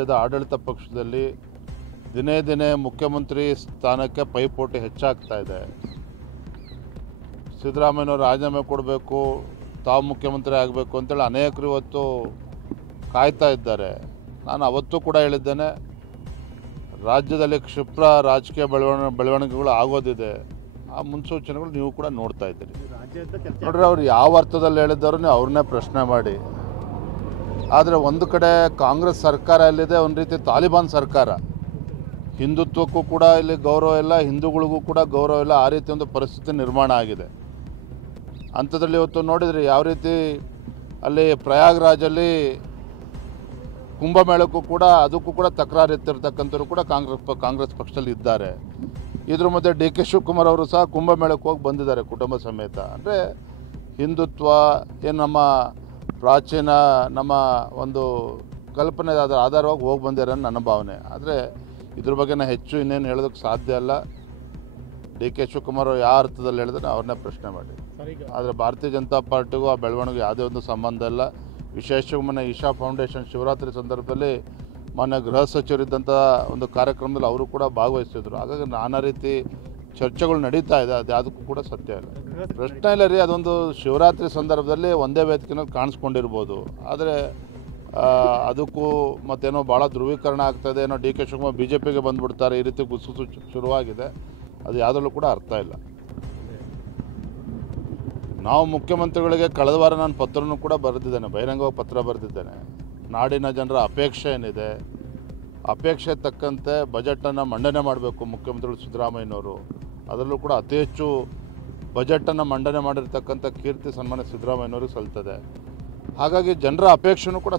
ರಾಜ್ಯದ ಆಡಳಿತ ಪಕ್ಷದಲ್ಲಿ ದಿನೇ ದಿನೇ ಮುಖ್ಯಮಂತ್ರಿ ಸ್ಥಾನಕ್ಕೆ ಪೈಪೋಟಿ ಹೆಚ್ಚಾಗ್ತಾ ಇದೆ. ಸಿದ್ದರಾಮಯ್ಯನವರು ರಾಜೀನಾಮೆ ಕೊಡಬೇಕು, ತಾವು ಮುಖ್ಯಮಂತ್ರಿ ಆಗಬೇಕು ಅಂತೇಳಿ ಅನೇಕರು ಇವತ್ತು ಕಾಯ್ತಾ ಇದ್ದಾರೆ. ನಾನು ಅವತ್ತು ಕೂಡ ಹೇಳಿದ್ದೇನೆ, ರಾಜ್ಯದಲ್ಲಿ ಕ್ಷಿಪ್ರ ರಾಜಕೀಯ ಬೆಳವಣಿಗೆಗಳು ಆಗೋದಿದೆ. ಆ ಮುನ್ಸೂಚನೆಗಳು ನೀವು ಕೂಡ ನೋಡ್ತಾ ಇದ್ದೀರಿ. ನೋಡ್ರಿ, ಅವ್ರು ಯಾವ ಅರ್ಥದಲ್ಲಿ ಹೇಳಿದ್ದವರು ನೀವು ಅವ್ರನ್ನೇ ಪ್ರಶ್ನೆ ಮಾಡಿ. ಆದರೆ ಒಂದು ಕಡೆ ಕಾಂಗ್ರೆಸ್ ಸರ್ಕಾರ ಎಲ್ಲಿದೆ, ಒಂದು ರೀತಿ ತಾಲಿಬಾನ್ ಸರ್ಕಾರ. ಹಿಂದುತ್ವಕ್ಕೂ ಕೂಡ ಇಲ್ಲಿ ಗೌರವ ಇಲ್ಲ, ಹಿಂದೂಗಳಿಗೂ ಕೂಡ ಗೌರವ ಇಲ್ಲ. ಆ ರೀತಿ ಒಂದು ಪರಿಸ್ಥಿತಿ ನಿರ್ಮಾಣ ಆಗಿದೆ. ಅಂಥದ್ರಲ್ಲಿ ಇವತ್ತು ನೋಡಿದರೆ ಯಾವ ರೀತಿ ಅಲ್ಲಿ ಪ್ರಯಾಗ್ರಾಜಲ್ಲಿ ಕುಂಭಮೇಳಕ್ಕೂ ಕೂಡ ಅದಕ್ಕೂ ಕೂಡ ತಕರಾರು ಎತ್ತಿರ್ತಕ್ಕಂಥವ್ರು ಕೂಡ ಕಾಂಗ್ರೆಸ್ ಪಕ್ಷದಲ್ಲಿ ಇದ್ದಾರೆ. ಇದ್ರ ಮಧ್ಯೆ ಡಿ ಕೆ ಶಿವಕುಮಾರ್ ಅವರು ಸಹ ಕುಂಭಮೇಳಕ್ಕೆ ಹೋಗಿ ಬಂದಿದ್ದಾರೆ ಕುಟುಂಬ ಸಮೇತ. ಅಂದರೆ ಹಿಂದುತ್ವ ಏನು ನಮ್ಮ ಪ್ರಾಚೀನ ನಮ್ಮ ಒಂದು ಕಲ್ಪನೆ ಅದರ ಆಧಾರವಾಗಿ ಹೋಗಿ ಬಂದಿರೋ ನನ್ನ ಭಾವನೆ. ಆದರೆ ಇದ್ರ ಬಗ್ಗೆ ನಾನು ಹೆಚ್ಚು ಇನ್ನೇನು ಹೇಳೋದಕ್ಕೆ ಸಾಧ್ಯ ಅಲ್ಲ. ಡಿ ಕೆ ಶಿವಕುಮಾರ್ ಅವರು ಯಾವ ಅರ್ಥದಲ್ಲಿ ಹೇಳಿದ್ರೆ ಅವ್ರನ್ನೇ ಪ್ರಶ್ನೆ ಮಾಡಿ. ಆದರೆ ಭಾರತೀಯ ಜನತಾ ಪಾರ್ಟಿಗೂ ಆ ಬೆಳವಣಿಗೆ ಯಾವುದೇ ಒಂದು ಸಂಬಂಧ ಇಲ್ಲ. ವಿಶೇಷವಾಗಿ ಮೊನ್ನೆ ಈಶಾ ಫೌಂಡೇಶನ್ ಶಿವರಾತ್ರಿ ಸಂದರ್ಭದಲ್ಲಿ ಮೊನ್ನೆ ಗೃಹ ಸಚಿವರಿದ್ದಂಥ ಒಂದು ಕಾರ್ಯಕ್ರಮದಲ್ಲಿ ಅವರು ಕೂಡ ಭಾಗವಹಿಸಿದ್ರು. ಹಾಗಾಗಿ ನಾನಾ ರೀತಿ ಚರ್ಚೆಗಳು ನಡೀತಾ ಇದೆ. ಅದು ಯಾವುದಕ್ಕೂ ಕೂಡ ಸತ್ಯ ಇಲ್ಲ, ಪ್ರಶ್ನೆ ಇಲ್ಲ ರೀ. ಅದೊಂದು ಶಿವರಾತ್ರಿ ಸಂದರ್ಭದಲ್ಲಿ ಒಂದೇ ವೇದಿಕೆಯಲ್ಲಿ ಕಾಣಿಸ್ಕೊಂಡಿರ್ಬೋದು. ಆದರೆ ಅದಕ್ಕೂ ಮತ್ತೇನೋ ಭಾಳ ಧ್ರುವೀಕರಣ ಆಗ್ತಾಯಿದೆ, ಏನೋ ಡಿ ಕೆ ಶಿವಕುಮಾರ್ BJPಗೆ ಬಂದುಬಿಡ್ತಾರೆ, ಈ ರೀತಿ ಗುಸುಗುಸು ಶುರುವಾಗಿದೆ. ಅದು ಯಾವುದರಲ್ಲೂ ಕೂಡ ಅರ್ಥ ಇಲ್ಲ. ನಾವು ಮುಖ್ಯಮಂತ್ರಿಗಳಿಗೆ ಕಳೆದ ವಾರ ನಾನು ಪತ್ರನೂ ಕೂಡ ಬರೆದಿದ್ದೇನೆ, ಬಹಿರಂಗವಾಗಿ ಪತ್ರ ಬರೆದಿದ್ದೇನೆ. ನಾಡಿನ ಜನರ ಅಪೇಕ್ಷೆ ಏನಿದೆ, ಅಪೇಕ್ಷೆ ತಕ್ಕಂತೆ ಬಜೆಟನ್ನು ಮಂಡನೆ ಮಾಡಬೇಕು ಮುಖ್ಯಮಂತ್ರಿಗಳು ಸಿದ್ದರಾಮಯ್ಯನವರು. ಅದರಲ್ಲೂ ಕೂಡ ಅತಿ ಹೆಚ್ಚು ಬಜೆಟನ್ನು ಮಂಡನೆ ಮಾಡಿರ್ತಕ್ಕಂಥ ಕೀರ್ತಿ ಸನ್ಮಾನ್ಯ ಸಿದ್ದರಾಮಯ್ಯನವ್ರಿಗೆ ಸಲ್ತದೆ. ಹಾಗಾಗಿ ಜನರ ಅಪೇಕ್ಷೆನೂ ಕೂಡ